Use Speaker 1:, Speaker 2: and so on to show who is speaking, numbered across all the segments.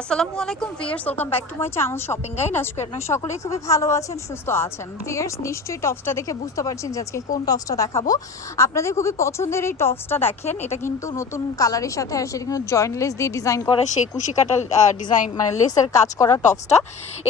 Speaker 1: আসসালামু আলাইকুম viewers welcome back to my channel shopping guide আজকে আপনারা সকলেই খুবই ভালো আছেন সুস্থ আছেন। ভিয়ার্স নিশ্চয়ই টপসটা দেখে বুঝতে পারছেন যে আজকে কোন টপসটা দেখাবো। আপনাদের খুবই পছন্দের এই টপসটা দেখেন। এটা কিন্তু নতুন কালারের সাথে এটা কিন্তু জয়েন্ট লেস দিয়ে ডিজাইন করা সেই কুশি কাটা ডিজাইন মানে লেসের কাজ করা টপসটা।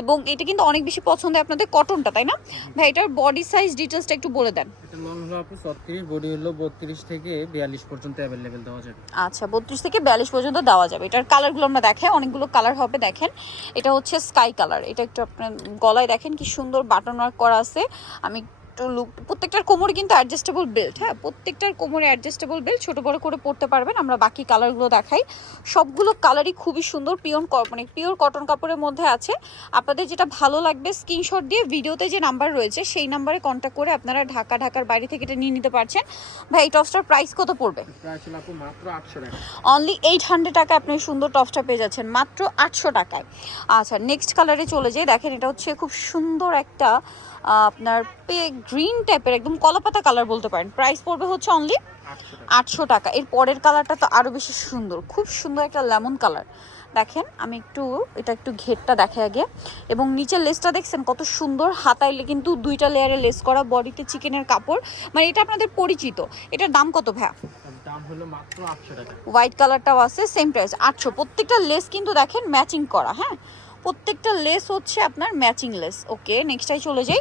Speaker 1: এবং এটা কিন্তু অনেক বেশি পছন্দ আপনাদের কটনটা তাই না? ভাই এটার বডি সাইজ ডিটেলসটা একটু বলে দেন।
Speaker 2: লং হলো আপু ছত্রিশ বডি হলো বত্রিশ থেকে বিয়াল্লিশ পর্যন্ত অ্যাভেলেবেল দেওয়া যাবে।
Speaker 1: আচ্ছা বত্রিশ থেকে বিয়াল্লিশ পর্যন্ত দেওয়া যাবে। এটার কালারগুলো আমরা দেখাই অনেকগুলো কালার হবে দেখেন। এটা হচ্ছে স্কাই কালার। এটা একটু আপনার গলায় দেখেন কি সুন্দর বাটন ওয়ার্ক করা আছে। আমি একটু লুক প্রত্যেকটার কোমরে কিন্তু অ্যাডজাস্টেবল বেল্ট হ্যাঁ? প্রত্যেকটার কোমরে অ্যাডজাস্টেবল বেল্ট ছোট বড় করে পড়তে পারবেন। আমরা বাকি কালারগুলো দেখাই। সবগুলো কালারই খুবই সুন্দর পিওর মানে পিওর কটন কাপড়ের মধ্যে আছে। আপনাদের যেটা ভালো লাগবে স্ক্রিনশট দিয়ে ভিডিওতে যে নাম্বার রয়েছে সেই নাম্বারে কন্ট্যাক্ট করে আপনারা ঢাকা ঢাকার বাইরে থেকে এটা নিয়ে নিতে পারছেন। ভাই এই টপসটার প্রাইস কত পড়বে? অনলি এইট হান্ড্রেড টাকা। আপনি সুন্দর টপসটা পেয়ে যাচ্ছেন মাত্র আটশো টাকায়। আচ্ছা নেক্সট কালারে চলে যাই। দেখেন এটা হচ্ছে খুব সুন্দর একটা আপনার পে গ্রিন টাইপের একদম কলাপাতা কালার বলতে পারেন। প্রাইস পড়বে হচ্ছে অনলি
Speaker 2: আটশো টাকা।
Speaker 1: এর পরের কালারটা তো আরও বেশি সুন্দর। খুব সুন্দর একটা লেমন কালার দেখেন আমি একটু এটা একটু ঘেরটা দেখে আগে। এবং নিচের লেসটা দেখছেন কত সুন্দর হাতাইলে কিন্তু দুইটা লেয়ারে লেস করা বডিতে চিকেনের কাপড়। মানে এটা আপনাদের পরিচিত। এটার দাম কত
Speaker 2: মাত্র
Speaker 1: হোয়াইট কালারটাও আছে সেম প্রাইস আটশো। প্রত্যেকটা লেস কিন্তু দেখেন ম্যাচিং করা হ্যাঁ? প্রত্যেকটা লেস হচ্ছে আপনার ম্যাচিং লেস ওকে নেক্সটাই চলে যাই।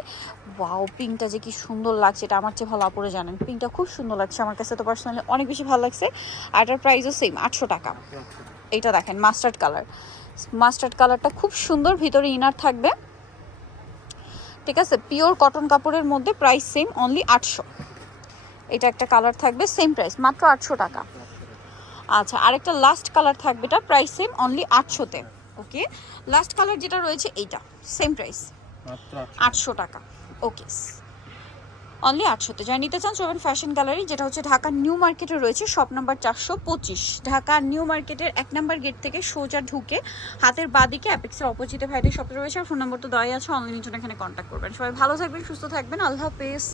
Speaker 1: ওয়াও পিঙ্কটা যে কি সুন্দর লাগছে, এটা আমার চেয়ে ভালো আপরে জানেন। পিঙ্কটা খুব সুন্দর লাগছে, আমার কাছে তো পার্সোনালি অনেক বেশি ভালো লাগছে। আর এটার প্রাইসও সেম আটশো টাকা।
Speaker 2: মাত্র 800 টাকা।
Speaker 1: এইটা দেখেন মাস্টার্ড কালার মাস্টার্ড কালারটা খুব সুন্দর, ভিতরে ইনার থাকবে। ঠিক আছে পিওর কটন কাপড়ের মধ্যে প্রাইস সেম অনলি আটশো। এটা একটা কালার থাকবে সেম প্রাইস মাত্র আটশো টাকা।
Speaker 2: মাত্র 800 টাকা।
Speaker 1: আচ্ছা আরেকটা লাস্ট কালার থাকবে, এটা প্রাইস সেম অনলি আটশোতে। ওকে? লাস্ট কালার যেটা রয়েছে এইটা সেম প্রাইস আটশো। টাকা। ওকে। অনলি আটশোতে যারা নিতে চান চলবেন ফ্যাশন গ্যালারি যেটা হচ্ছে ঢাকা নিউ মার্কেটে রয়েছে শপ নাম্বার চারশো পঁচিশ। ঢাকা নিউ মার্কেটের এক নাম্বার গেট থেকে সোজা ঢুকে হাতের বাদিকে অ্যাপেক্সের অপোজিটে ভাইদের শপে রয়েছে আর ফোন নম্বর তো দেওয়াই আছে অনলাইনের জন্য এখানে কন্ট্যাক্ট করবেন। সবাই ভালো থাকবেন সুস্থ থাকবেন। আল্লাহ হাফেজ।